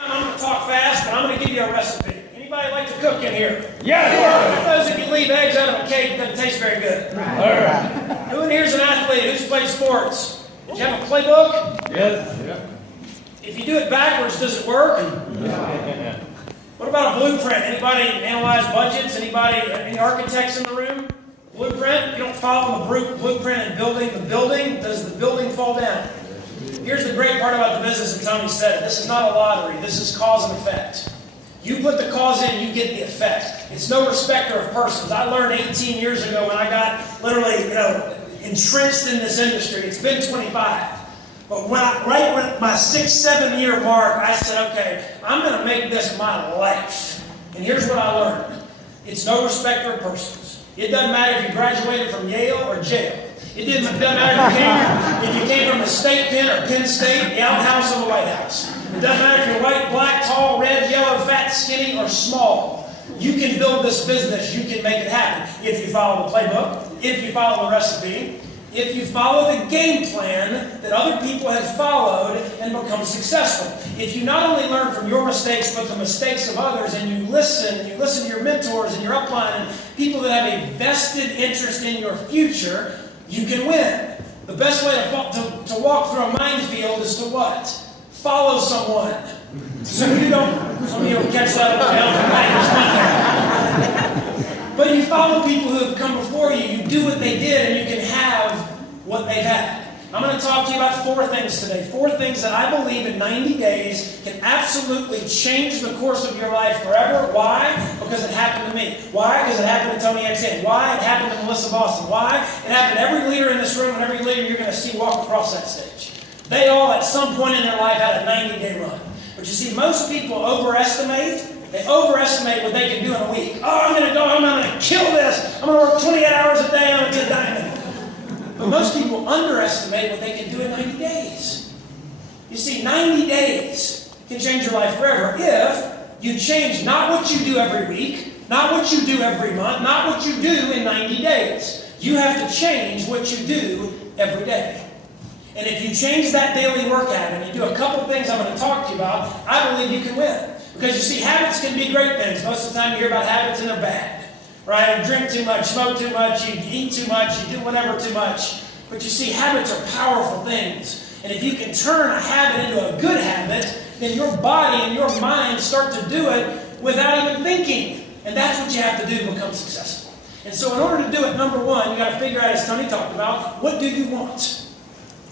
I'm going to talk fast, but I'm going to give you a recipe. Anybody like to cook in here? Yeah. Who knows if you leave eggs out of a cake, it doesn't taste very good? All right. Who in here is an athlete? Who's played sports? Did you have a playbook? Yes. If you do it backwards, does it work? Yeah. What about a blueprint? Anybody analyze budgets? Any architects in the room? Blueprint? You don't follow the blueprint in building the building. Does the building fall down? Here's the great part about the business, and Tony said it. This is not a lottery. This is cause and effect. You put the cause in, you get the effect. It's no respecter of persons. I learned 18 years ago when I got literally, entrenched in this industry. It's been 25. But right when my 6-7 year mark, I said, okay, I'm going to make this my life. And here's what I learned. It's no respecter of persons. It doesn't matter if you graduated from Yale or jail. It doesn't matter if you came from the state pen or Penn State, the outhouse or the White House. It doesn't matter if you're white, black, tall, red, yellow, fat, skinny, or small. You can build this business. You can make it happen. If you follow the playbook, if you follow the recipe, if you follow the game plan that other people have followed and become successful. If you not only learn from your mistakes, but the mistakes of others, and you listen to your mentors and your upline and people that have a vested interest in your future, you can win. The best way to walk through a minefield is to what? Follow someone. So you don't, some of you will catch that on the But you follow people who have come before you. You do what they did and you can have what they've had. I'm going to talk to you about 4 things today. 4 things that I believe in 90 days can absolutely change the course of your life forever. Why? Because it happened to me. Why? Because it happened to Tony XN. Why? It happened to Melissa Boston. Why? It happened to every leader in this room and every leader you're going to see walk across that stage. They all, at some point in their life, had a 90-day run. But you see, most people overestimate. They overestimate what they can do in a week. Oh, I'm going to kill this. I'm going to work 28 hours a day. I'm going to get a diamond. But most people underestimate what they can do in 90 days. You see, 90 days can change your life forever if you change not what you do every week, not what you do every month, not what you do in 90 days. You have to change what you do every day. And if you change that daily work habit and you do a couple things I'm going to talk to you about, I believe you can win. Because you see, habits can be great things. Most of the time you hear about habits and they're bad. Right? You drink too much, smoke too much, you eat too much, you do whatever too much. But you see, habits are powerful things. And if you can turn a habit into a good habit, then your body and your mind start to do it without even thinking. And that's what you have to do to become successful. And so in order to do it, number 1, you got to figure out, as Tony talked about, what do you want?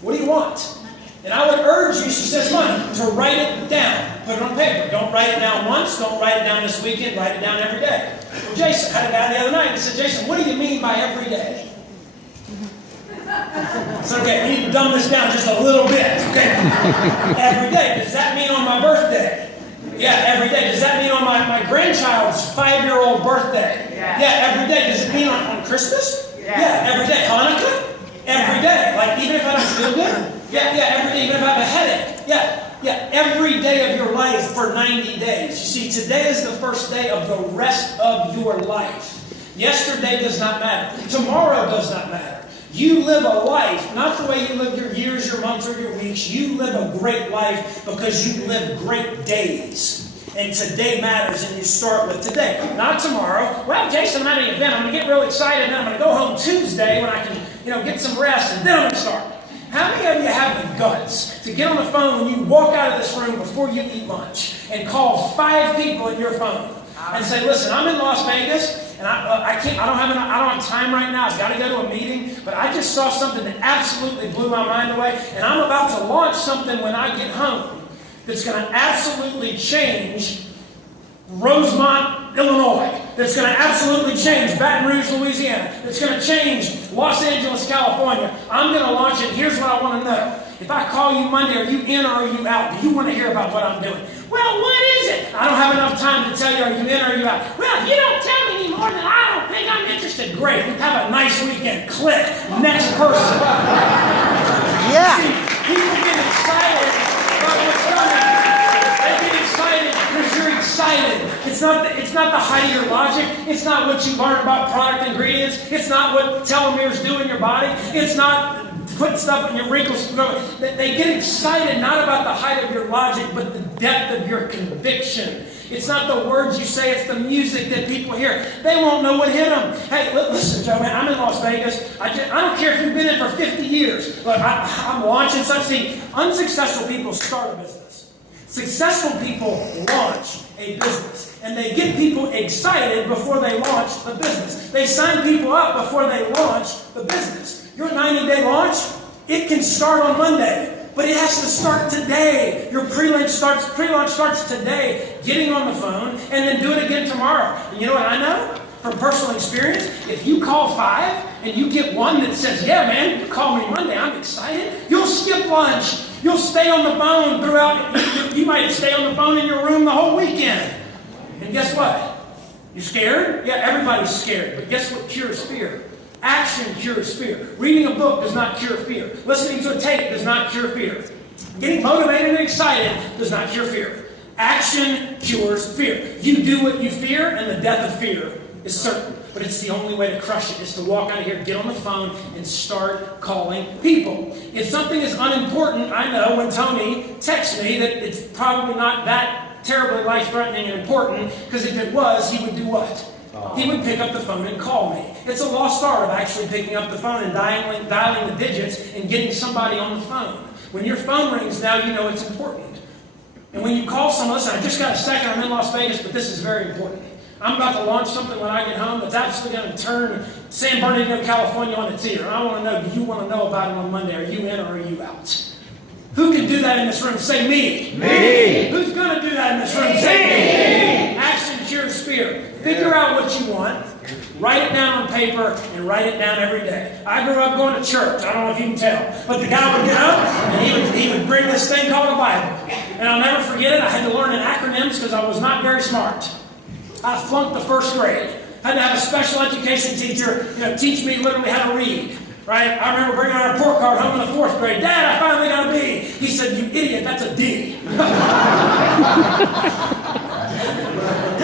What do you want? And I would urge you, she says money, to write it down. Put it on paper. Don't write it down once. Don't write it down this weekend. Write it down every day. Well, Jason, I had a guy the other night and said, Jason, what do you mean by every day? It's okay. We need to dumb this down just a little bit. Okay. Every day. Does that mean on my birthday? Yeah, every day. Does that mean on my grandchild's 5-year-old birthday? Yeah, every day. Does it mean on Christmas? Yeah, every day. Hanukkah? Every day. Like, even if I don't feel good? Yeah, every day. Even if I have a headache? Yeah, every day of your life for 90 days. You see, today is the first day of the rest of your life. Yesterday does not matter. Tomorrow does not matter. You live a life, not the way you live your years, your months, or your weeks. You live a great life because you live great days. And today matters, and you start with today, not tomorrow. Well, Jason, I'm at an event. I'm going to get real excited, and I'm going to go home Tuesday when I can, get some rest, and then I'm going to start. How many of you have the guts to get on the phone when you walk out of this room before you eat lunch and call 5 people in your phone and say, listen, I'm in Las Vegas, and I don't have time right now. I've got to go to a meeting, but I just saw something that absolutely blew my mind away, and I'm about to launch something when I get home that's going to absolutely change Rosemont, Illinois. That's going to absolutely change Baton Rouge, Louisiana. That's going to change Los Angeles, California. I'm going to launch it. Here's what I want to know. If I call you Monday, are you in or are you out? Do you want to hear about what I'm doing? Well, what is it? I don't have enough time to tell you, are you in or are you out? Well, if you don't tell me anymore, then I don't think I'm interested. Great. Have a nice weekend. Click. Next person. Yeah. See, people get excited about what's coming. They get excited because you're excited. It's not the height of your logic. It's not what you learn about product ingredients. It's not what telomeres do in your body. It's not putting stuff in your wrinkles. They get excited not about the height of your logic, but the depth of your conviction. It's not the words you say, it's the music that people hear. They won't know what hit them. Hey, listen, Joe, man, I'm in Las Vegas. I don't care if you've been in for 50 years. Look, I'm launching something. See, unsuccessful people start a business. Successful people launch a business. And they get people excited before they launch the business. They sign people up before they launch the business. Your 90-day launch, it can start on Monday. But it has to start today. Your pre-launch starts today, getting on the phone, and then do it again tomorrow. And you know what I know from personal experience? If you call 5 and you get one that says, yeah, man, you call me Monday, I'm excited, you'll skip lunch. You'll stay on the phone throughout. You might stay on the phone in your room the whole weekend. And guess what? You scared? Yeah, everybody's scared. But guess what cures fear? Action cures fear. Reading a book does not cure fear. Listening to a tape does not cure fear. Getting motivated and excited does not cure fear. Action cures fear. You do what you fear, and the death of fear is certain. But it's the only way to crush it, is to walk out of here, get on the phone, and start calling people. If something is unimportant, I know when Tony texts me that it's probably not that terribly life-threatening and important, because if it was, he would do what? He would pick up the phone and call me. It's a lost art of actually picking up the phone and dialing the digits and getting somebody on the phone. When your phone rings now, you know it's important. And when you call someone, listen, I just got a second, I'm in Las Vegas, but this is very important. I'm about to launch something when I get home that's absolutely going to turn San Bernardino, California on its ear. And I want to know, do you want to know about it on Monday? Are you in or are you out? Who can do that in this room? Say me. Me. Who's going to do that in this room? Say me. Action cures fear. Figure out what you want. Write it down on paper and write it down every day. I grew up going to church. I don't know if you can tell. But the guy would get up and he would bring this thing called a Bible. And I'll never forget it. I had to learn in acronyms because I was not very smart. I flunked the first grade. I had to have a special education teacher, teach me literally how to read. Right? I remember bringing our report card home in the 4th grade. Dad, I finally got a B. He said, you idiot, that's a D.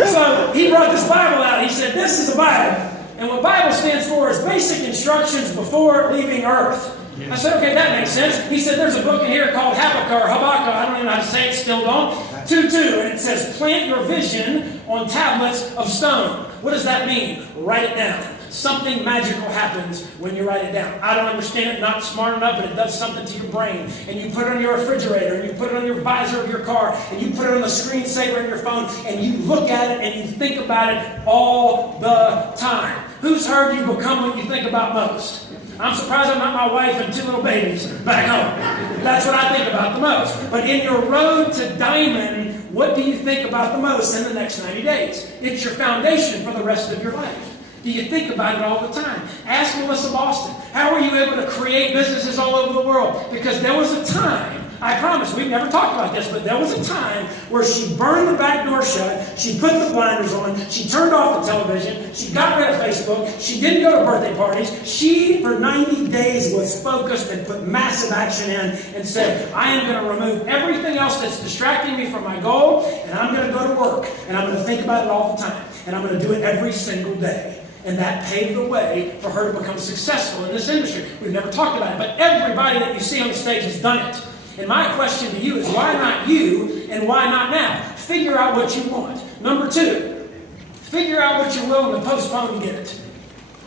So he brought this Bible out. He said, this is a Bible. And what Bible stands for is basic instructions before leaving earth. I said, okay, that makes sense. He said, there's a book in here called Habakkuk, I don't even know how to say it, still don't. 2:2, and it says, plant your vision on tablets of stone. What does that mean? Write it down. Something magical happens when you write it down. I don't understand it, not smart enough, but it does something to your brain. And you put it on your refrigerator, and you put it on your visor of your car, and you put it on the screensaver in your phone, and you look at it and you think about it all the time. Who's heard you become what you think about most? I'm surprised I'm not my wife and 2 little babies back home. That's what I think about the most. But in your road to diamond, what do you think about the most in the next 90 days? It's your foundation for the rest of your life. Do you think about it all the time? Ask Melissa Boston, how were you able to create businesses all over the world? Because there was a time, I promise, we've never talked about this, but there was a time where she burned the back door shut, she put the blinders on, she turned off the television, she got rid of Facebook, she didn't go to birthday parties. She, for 90 days, was focused and put massive action in and said, I am going to remove everything else that's distracting me from my goal, and I'm going to go to work, and I'm going to think about it all the time, and I'm going to do it every single day. And that paved the way for her to become successful in this industry. We've never talked about it, but everybody that you see on the stage has done it. And my question to you is, why not you and why not now? Figure out what you want. Number 2, figure out what you're willing to postpone to get it.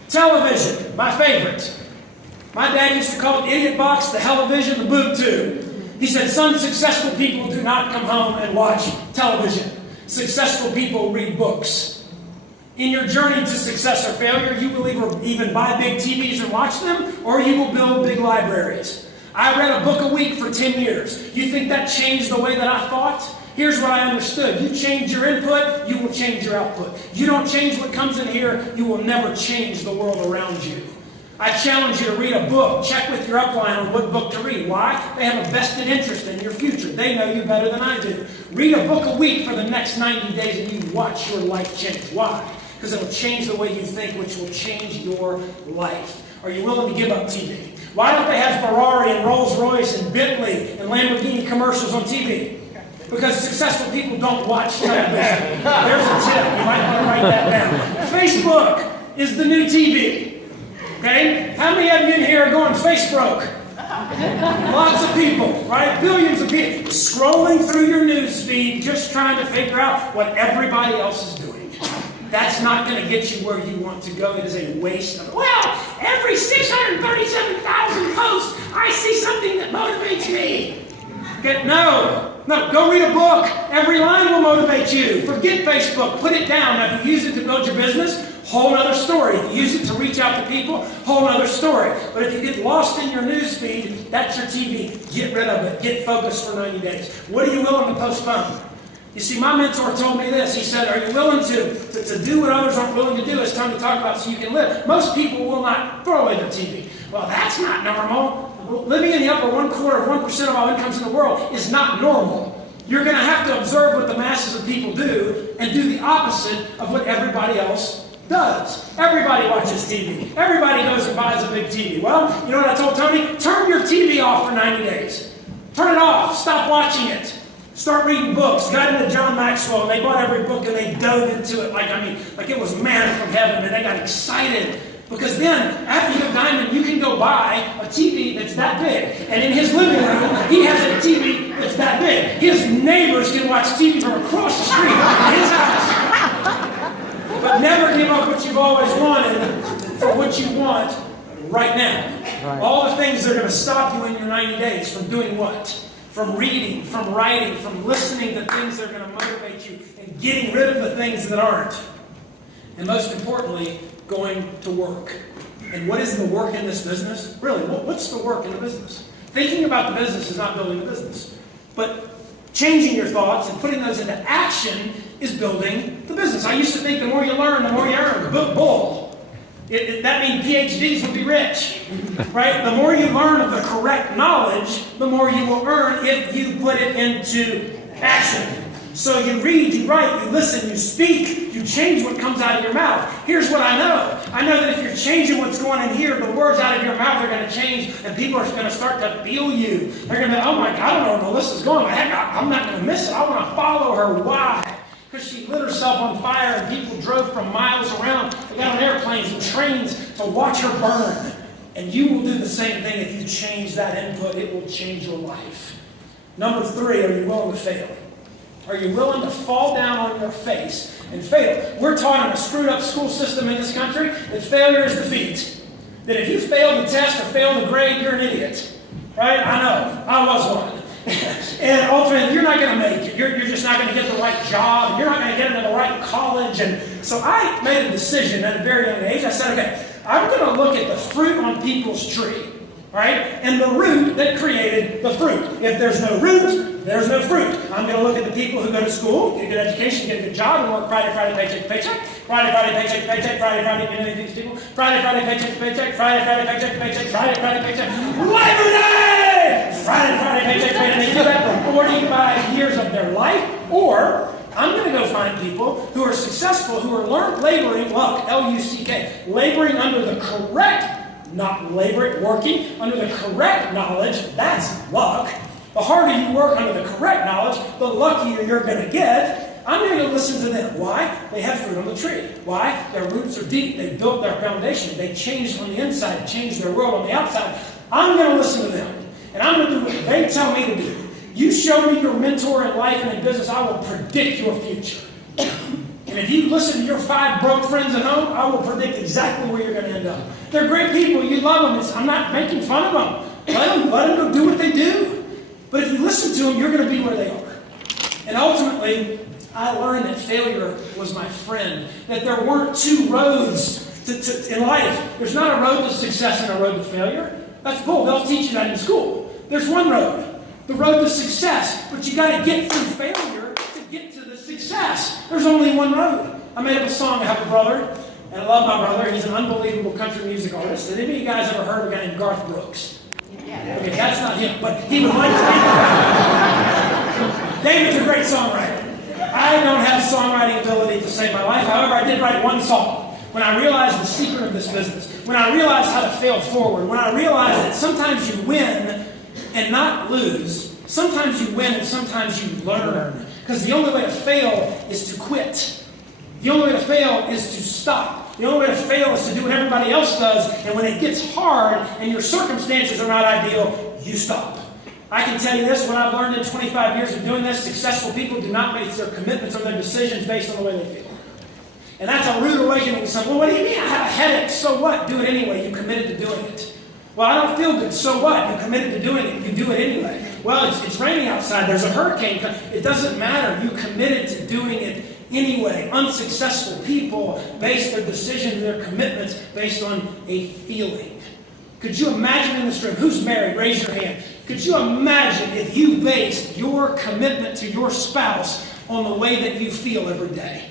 Television, my favorite. My dad used to call it idiot box, the television, the boob tube. He said, son, successful people do not come home and watch television. Successful people read books. In your journey to success or failure, you will even buy big TVs and watch them, or you will build big libraries. I read a book a week for 10 years. You think that changed the way that I thought? Here's what I understood. You change your input, you will change your output. You don't change what comes in here, you will never change the world around you. I challenge you to read a book. Check with your upline on what book to read. Why? They have a vested interest in your future. They know you better than I do. Read a book a week for the next 90 days and you watch your life change. Why? Because it will change the way you think, which will change your life. Are you willing to give up TV? Why don't they have Ferrari and Rolls Royce and Bentley and Lamborghini commercials on TV? Because successful people don't watch television. There's a tip. You might want to write that down. Facebook is the new TV. Okay? How many of you in here are going face broke? Lots of people, right? Billions of people scrolling through your news feed just trying to figure out what everybody else is doing. That's not going to get you where you want to go. It is a waste of... Well, every 637,000 posts, I see something that motivates me. Okay, no, go read a book. Every line will motivate you. Forget Facebook. Put it down. Now, if you use it to build your business, whole other story. If you use it to reach out to people, whole other story. But if you get lost in your news feed, that's your TV. Get rid of it. Get focused for 90 days. What are you willing to postpone? You see, my mentor told me this. He said, are you willing to do what others aren't willing to do, as Tony talked about, so you can live? Most people will not throw away their TV. Well, that's not normal. Living in the upper 1/4 of all incomes in the world is not normal. You're going to have to observe what the masses of people do and do the opposite of what everybody else does. Everybody watches TV. Everybody goes and buys a big TV. Well, you know what I told Tony? Turn your TV off for 90 days. Turn it off. Stop watching it. Start reading books. Got into John Maxwell, and they bought every book and they dove into it like it was manna from heaven, and they got excited. Because then, after you get diamond, you can go buy a TV that's that big. And in his living room, he has a TV that's that big. His neighbors can watch TV from across the street in his house. But never give up what you've always wanted for what you want right now. Right. All the things that are going to stop you in your 90 days from doing what? From reading, from writing, from listening to things that are going to motivate you, and getting rid of the things that aren't. And most importantly, going to work. And what is the work in this business? Really, what's the work in the business? Thinking about the business is not building the business. But changing your thoughts and putting those into action is building the business. I used to think the more you learn, the more you earn. Bull. That means PhDs would be rich. Right? The more you learn of the correct knowledge, the more you will earn if you put it into action. So you read, you write, you listen, you speak, you change what comes out of your mouth. Here's what I know. I know that if you're changing what's going in here, the words out of your mouth are going to change, and people are going to start to feel you. They're going to be, oh my God, I don't know where Melissa's going. Heck, I'm not going to miss it. I want to follow her. Why? Because she lit herself on fire, and people drove from miles around. They got on airplanes and trains to watch her burn. And you will do the same thing if you change that input. It will change your life. Number 3, are you willing to fail? Are you willing to fall down on your face and fail? We're taught in a screwed up school system in this country that failure is defeat. That if you fail the test or fail the grade, you're an idiot. Right? I know. I was one. And ultimately, you're not going to make it. You're just not going to get the right job. You're not going to get into the right college. And so I made a decision at a very young age. I said, okay, I'm going to look at the fruit on people's tree. Right? And the root that created the fruit. If there's no root, there's no fruit. I'm going to look at the people who go to school, get a good education, get a good job, and work Friday, paycheck to paycheck. Friday, paycheck to paycheck. Friday, you know these people? Friday, paycheck to paycheck. Friday, paycheck to paycheck. Friday, paycheck. Labor Day! Friday, paycheck to paycheck. And they do that for 45 years of their life. Or I'm going to go find people who are successful, who are laboring, luck, L-U-C-K, laboring under the correct, not laboring, working under the correct knowledge. That's luck. The harder you work under the correct knowledge, the luckier you're going to get. I'm going to listen to them. Why? They have fruit on the tree. Why? Their roots are deep. They built their foundation. They changed on the inside, changed their world on the outside. I'm going to listen to them. And I'm going to do what they tell me to do. You show me your mentor in life and in business, I will predict your future. And if you listen to your 5 broke friends at home, I will predict exactly where you're going to end up. They're great people. You love them. I'm not making fun of them. Let them go do what they do. But if you listen to them, you're going to be where they are. And ultimately, I learned that failure was my friend. That there weren't 2 roads in life. There's not a road to success and a road to failure. That's bull. They'll teach you that in school. There's one road. The road to success. But you got to get through failure to get to the success. There's only one road. I made up a song. I have a brother. And I love my brother. He's an unbelievable country music artist. Have any of you guys ever heard of a guy named Garth Brooks? Okay, that's not him, but he would like to be. David's a great songwriter. I don't have songwriting ability to save my life. However, I did write one song. When I realized the secret of this business, when I realized how to fail forward, when I realized that sometimes you win and not lose, sometimes you win and sometimes you learn. Because the only way to fail is to quit. The only way to fail is to stop. The only way to fail is to do what everybody else does, and when it gets hard and your circumstances are not ideal, you stop. I can tell you this, what I've learned in 25 years of doing this, successful people do not make their commitments or their decisions based on the way they feel. And that's a rude awakening to some. Well, what do you mean? I have a headache. So what? Do it anyway. You committed to doing it. Well, I don't feel good. So what? You committed to doing it. You do it anyway. Well, it's raining outside. There's a hurricane. It doesn't matter. You committed to doing it anyway. Unsuccessful people base their decisions, their commitments based on a feeling. Could you imagine in this room, who's married? Raise your hand. Could you imagine if you based your commitment to your spouse on the way that you feel every day?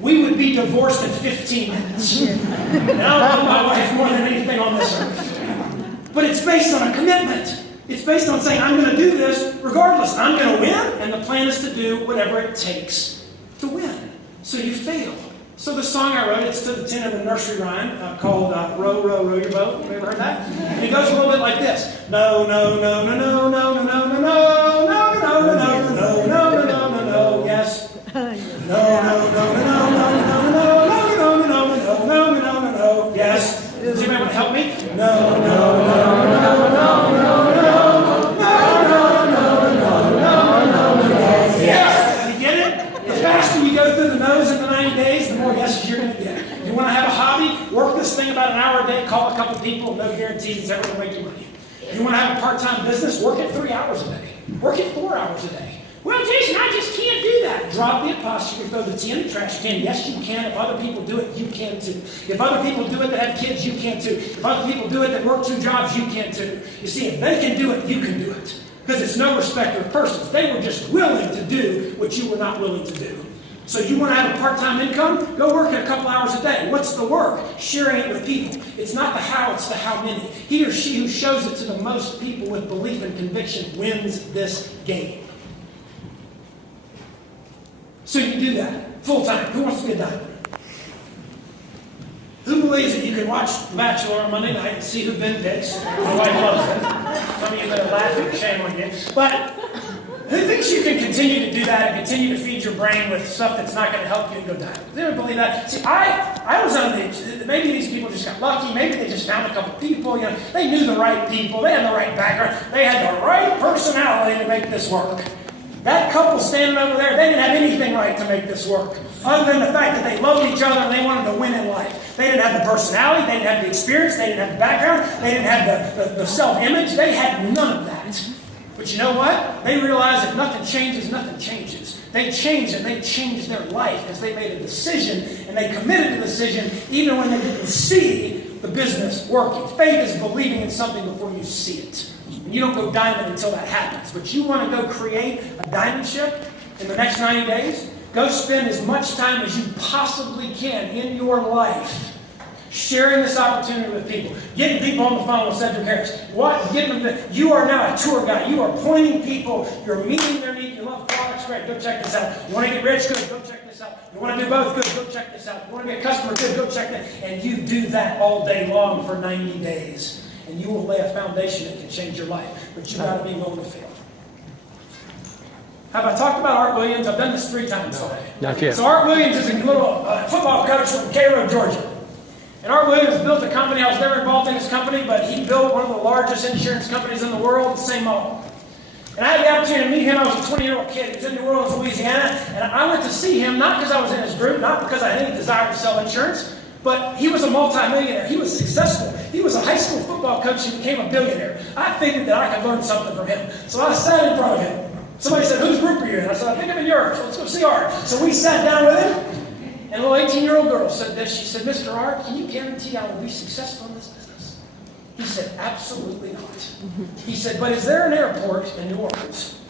We would be divorced in 15 minutes. And I love my wife more than anything on this earth. But it's based on a commitment. It's based on saying, I'm going to do this regardless. I'm going to win, and the plan is to do whatever it takes to win. So you fail. So the song I wrote, it's to the tune of a nursery rhyme called Row, Row, Row Your Boat. You ever heard that? And it goes a little bit like this. No, no, no, no, no, no, no, no, no, no, no, no, no, no, no, no, no, no, no, yes. No, no, no, no, no, no, no, no, no, no, no, no, no, no, no, no, yes. Does anybody want to help me? No, no, no, no, no, no, no, no, no, no, no, no, yes. You get it? The faster you go through the no's in the 90 days, the more yeses you're going to get. You want to have a hobby? Work this thing about an hour a day, call a couple people, no guarantees it's ever going to make you money. You want to have a part-time business? Work it 3 hours a day. Work it 4 hours a day. Well, Jason, I just can't do that. Drop the apostrophe, throw the T in the trash can. Yes, you can. If other people do it, you can too. If other people do it that have kids, you can too. If other people do it that work 2 jobs, you can too. You see, if they can do it, you can do it. Because it's no respecter of persons. They were just willing to do what you were not willing to do. So you want to have a part-time income? Go work it a couple hours a day. What's the work? Sharing it with people. It's not the how, it's the how many. He or she who shows it to the most people with belief and conviction wins this game. So you do that full-time. Who wants to be a diamond? Who believes that you can watch The Bachelor on Monday night and see who Ben picks? My wife loves it. Some of you that are laughing, shame on you. But who thinks you can continue to do that and continue to feed your brain with stuff that's not going to help you and go diamond? Does anyone believe that? See, I was on the, maybe these people just got lucky. Maybe they just found a couple people. You know, they knew the right people. They had the right background. They had the right personality to make this work. That couple standing over there, they didn't have anything right to make this work. Other than the fact that they loved each other and they wanted to win in life. They didn't have the personality, they didn't have the experience, they didn't have the background, they didn't have the self-image, they had none of that. But you know what? They realized if nothing changes, nothing changes. They changed and they changed their life because they made a decision and they committed to the decision even when they didn't see the business working. Faith is believing in something before you see it. And you don't go diamond until that happens. But you want to go create a diamond ship in the next 90 days? Go spend as much time as you possibly can in your life sharing this opportunity with people. Getting people on the phone with Cedric Harris. What? Getting them you are now a tour guide. You are pointing people. You're meeting their needs. You love products. Great. Go check this out. You want to get rich? Good. Go check this out. You want to do both? Good. Go check this out. You want to be a customer? Good. Go check that. And you do that all day long for 90 days. And you will lay a foundation that can change your life. But you've got to be willing to fail. Have I talked about Art Williams? I've done this 3 times today. Not yet. So Art Williams is a little football coach from Cairo, Georgia. And Art Williams built a company. I was never involved in his company, but he built one of the largest insurance companies in the world, the same model. And I had the opportunity to meet him. I was a 20-year-old kid. He was in New Orleans, Louisiana. And I went to see him, not because I was in his group, not because I had any desire to sell insurance, but he was a multimillionaire. He was successful. He was a high school football coach and became a billionaire. I figured that I could learn something from him. So I sat in front of him. Somebody said, whose group are you in? I said, I think I'm in yours. So let's go see Art. So we sat down with him. And a little 18-year-old girl said this. She said, Mr. Art, can you guarantee I will be successful in this business? He said, absolutely not. He said, but is there an airport in New Orleans?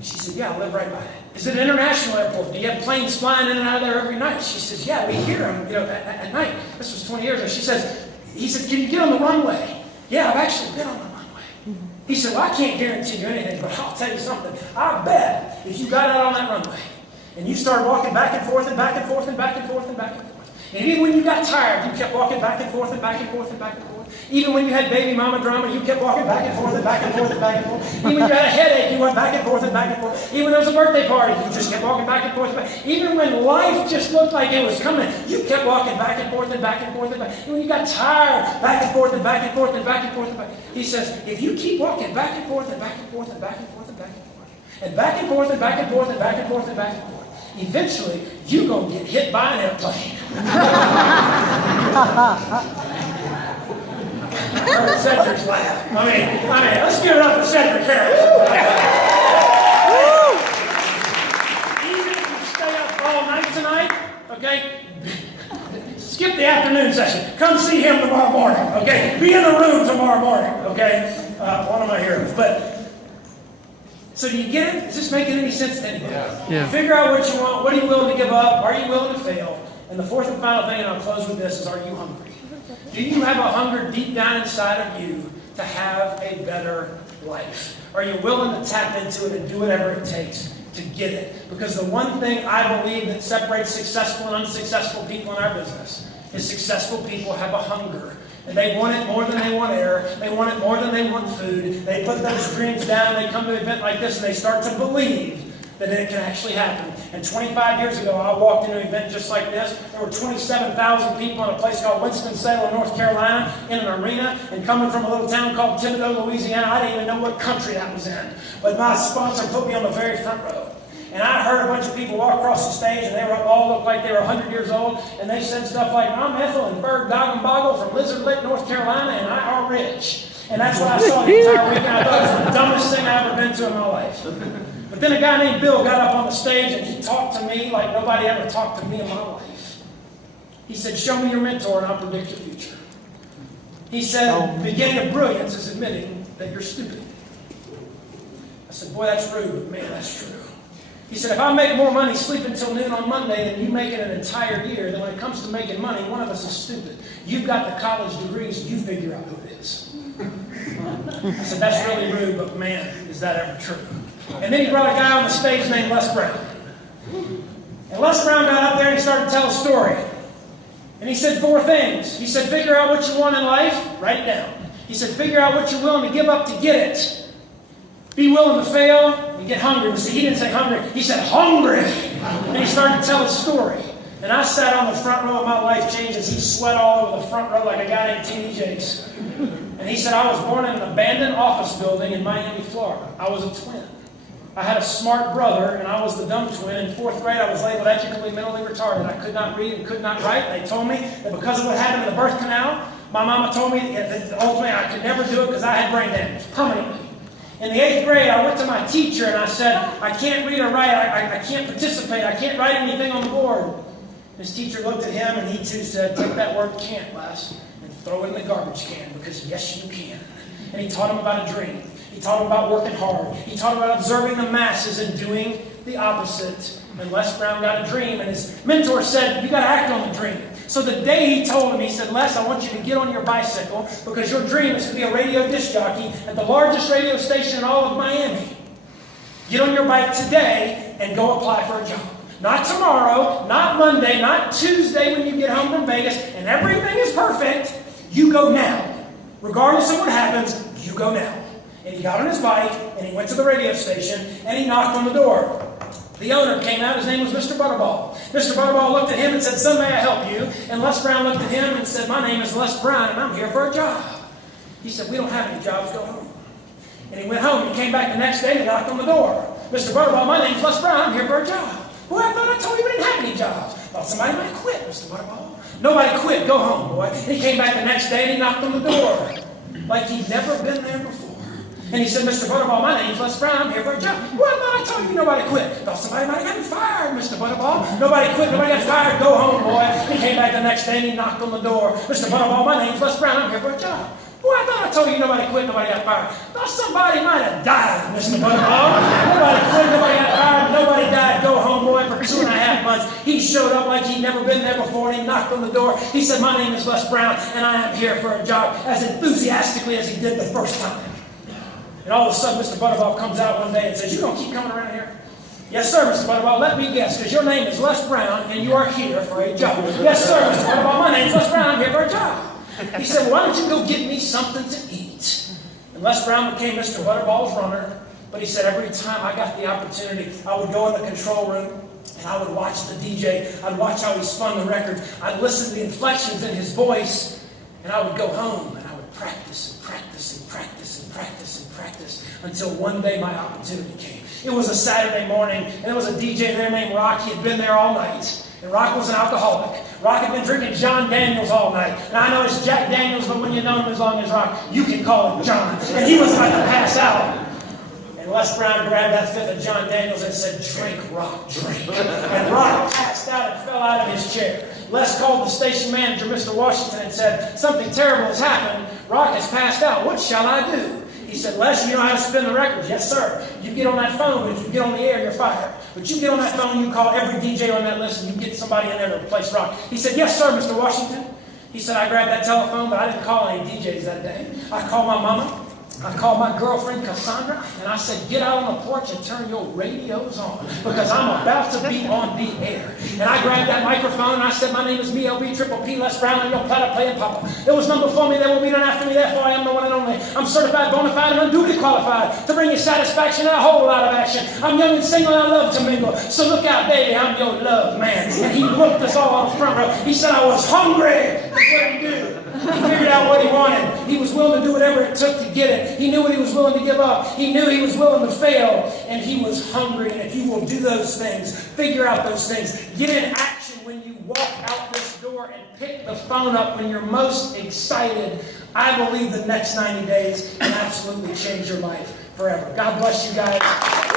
She said, yeah, I live right by it. Is it an international airport? Do you have planes flying in and out of there every night? She says, yeah, we hear them at night. This was 20 years ago. He said, can you get on the runway? Yeah, I've actually been on the runway. He said, well, I can't guarantee you anything, but I'll tell you something. I bet if you got out on that runway, and you started walking back and forth and back and forth and back and forth and back and forth. And even when you got tired, you kept walking back and forth and back and forth and back and forth. Even when you had baby mama drama, you kept walking back and forth and back and forth and back and forth. Even when you had a headache, you went back and forth and back and forth. Even when there was a birthday party, you just kept walking back and forth. Even when life just looked like it was coming, you kept walking back and forth and back and forth and back. And when you got tired, back and forth and back and forth and back and forth and back. He says, if you keep walking back and forth and back and forth and back and forth and back and forth and back and forth and back and forth and back and forth and back and forth, eventually you're going to get hit by an airplane. Cedric's laugh. I mean, let's give it up for Cedric Harris. Even if you stay up all night tonight, okay, skip the afternoon session. Come see him tomorrow morning, okay? Be in the room tomorrow morning, okay? One of my heroes. But, so do you get it? Is this making any sense to anybody? Yeah. Figure out what you want. What are you willing to give up? Are you willing to fail? And the fourth and final thing, and I'll close with this, is are you hungry? Do you have a hunger deep down inside of you to have a better life? Are you willing to tap into it and do whatever it takes to get it? Because the one thing I believe that separates successful and unsuccessful people in our business is successful people have a hunger. And they want it more than they want air. They want it more than they want food. They put those dreams down. They come to an event like this and they start to believe that it can actually happen. And 25 years ago, I walked into an event just like this. There were 27,000 people in a place called Winston-Salem, North Carolina, in an arena. And coming from a little town called Thibodeau, Louisiana, I didn't even know what country that was in. But my sponsor put me on the very front row. And I heard a bunch of people walk across the stage, and they were all looked like they were 100 years old. And they said stuff like, I'm Ethel and Bird Doggenboggle from Lizard Lick, North Carolina, and I are rich. And that's what I saw the entire weekend. I thought it was the dumbest thing I ever been to in my life. But then a guy named Bill got up on the stage and he talked to me like nobody ever talked to me in my life. He said, show me your mentor and I'll predict your future. He said, the beginning of brilliance is admitting that you're stupid. I said, boy, that's rude, but man, that's true. He said, if I make more money sleeping until noon on Monday than you make in an entire year, then when it comes to making money, one of us is stupid. You've got the college degrees, you figure out who it is. I said, that's really rude, but man, is that ever true? And then he brought a guy on the stage named Les Brown. And Les Brown got up there and he started to tell a story. And he said 4 things. He said, figure out what you want in life, write it down. He said, figure out what you're willing to give up to get it. Be willing to fail and get hungry. But see, he didn't say hungry, he said hungry. And he started to tell his story. And I sat on the front row of my life changes. He sweat all over the front row like a guy named T.D. Jakes. And he said, I was born in an abandoned office building in Miami, Florida. I was a twin. I had a smart brother, and I was the dumb twin. In 4th grade, I was labeled ethically mentally retarded. I could not read and could not write. They told me that because of what happened in the birth canal, my mama told me that ultimately I could never do it because I had brain damage, permanently. In the 8th grade, I went to my teacher, and I said, I can't read or write. I can't participate. I can't write anything on the board. His teacher looked at him, and he too said, take that word can't, Les, and throw it in the garbage can, because yes, you can. And he taught him about a dream. He taught him about working hard. He taught him about observing the masses and doing the opposite. And Les Brown got a dream, and his mentor said, you got to act on the dream. So the day he told him, he said, Les, I want you to get on your bicycle because your dream is to be a radio disc jockey at the largest radio station in all of Miami. Get on your bike today and go apply for a job. Not tomorrow, not Monday, not Tuesday when you get home from Vegas, and everything is perfect. You go now. Regardless of what happens, you go now. And he got on his bike, and he went to the radio station, and he knocked on the door. The owner came out. His name was Mr. Butterball. Mr. Butterball looked at him and said, son, may I help you? And Les Brown looked at him and said, my name is Les Brown, and I'm here for a job. He said, we don't have any jobs. Go home. And he went home. He came back the next day, and he knocked on the door. Mr. Butterball, my name's Les Brown. I'm here for a job. Well, I thought I told you we didn't have any jobs. Thought somebody might quit, Mr. Butterball. Nobody quit. Go home, boy. And he came back the next day, and he knocked on the door like he'd never been there before. And he said, Mr. Butterball, my name's Les Brown. I'm here for a job. Well, I told you nobody quit. Thought somebody might have gotten fired, Mr. Butterball. Nobody quit. Nobody got fired. Go home, boy. He came back the next day and he knocked on the door. Mr. Butterball, my name's Les Brown. I'm here for a job. Boy, I thought I told you nobody quit. Nobody got fired. Thought somebody might have died, Mr. Butterball. Nobody quit. Nobody got fired. Nobody died. Go home, boy. For 2.5 months, he showed up like he'd never been there before and he knocked on the door. He said, my name is Les Brown and I am here for a job, as enthusiastically as he did the first time. And all of a sudden, Mr. Butterball comes out one day and says, you don't keep coming around here? Yes, sir, Mr. Butterball. Let me guess, because your name is Les Brown, and you are here for a job. Yes, sir, Mr. Butterball. My name's Les Brown. I'm here for a job. He said, well, why don't you go get me something to eat? And Les Brown became Mr. Butterball's runner. But he said every time I got the opportunity, I would go in the control room, and I would watch the DJ. I'd watch how he spun the record. I'd listen to the inflections in his voice, and I would go home, and I would practice and practice and practice and practice and practice until one day my opportunity came. It was a Saturday morning, and there was a DJ there named Rock. He had been there all night, and Rock was an alcoholic. Rock had been drinking John Daniels all night. Now, I know it's Jack Daniels, but when you know him as long as Rock, you can call him John. And he was about to pass out. And Les Brown grabbed that fifth of John Daniels and said, drink, Rock, drink. And Rock passed out and fell out of his chair. Les called the station manager, Mr. Washington, and said, something terrible has happened. Rock has passed out. What shall I do? He said, Les, you know how to spin the records? Yes, sir. You get on that phone, but if you get on the air, you're fired. But you get on that phone, you call every DJ on that list, and you get somebody in there to replace Rock. He said, yes, sir, Mr. Washington. He said, I grabbed that telephone, but I didn't call any DJs that day. I called my mama. I called my girlfriend, Cassandra, and I said, get out on the porch and turn your radios on, because I'm about to be on the air. And I grabbed that microphone, and I said, my name is MLB Triple P, Les Brown, and your platter playing papa. There was none before me, there will be none after me, therefore I am the one and only. I'm certified, bona fide, and unduly qualified to bring you satisfaction and a whole lot of action. I'm young and single, and I love to mingle. So look out, baby, I'm your love man. And he looked us all on the front row. He said, I was hungry. That's what he did. He figured out what he wanted. He was willing to do whatever it took to get it. He knew what he was willing to give up. He knew he was willing to fail. And he was hungry. And if you will do those things, figure out those things, get in action when you walk out this door and pick the phone up when you're most excited, I believe the next 90 days can absolutely change your life forever. God bless you guys.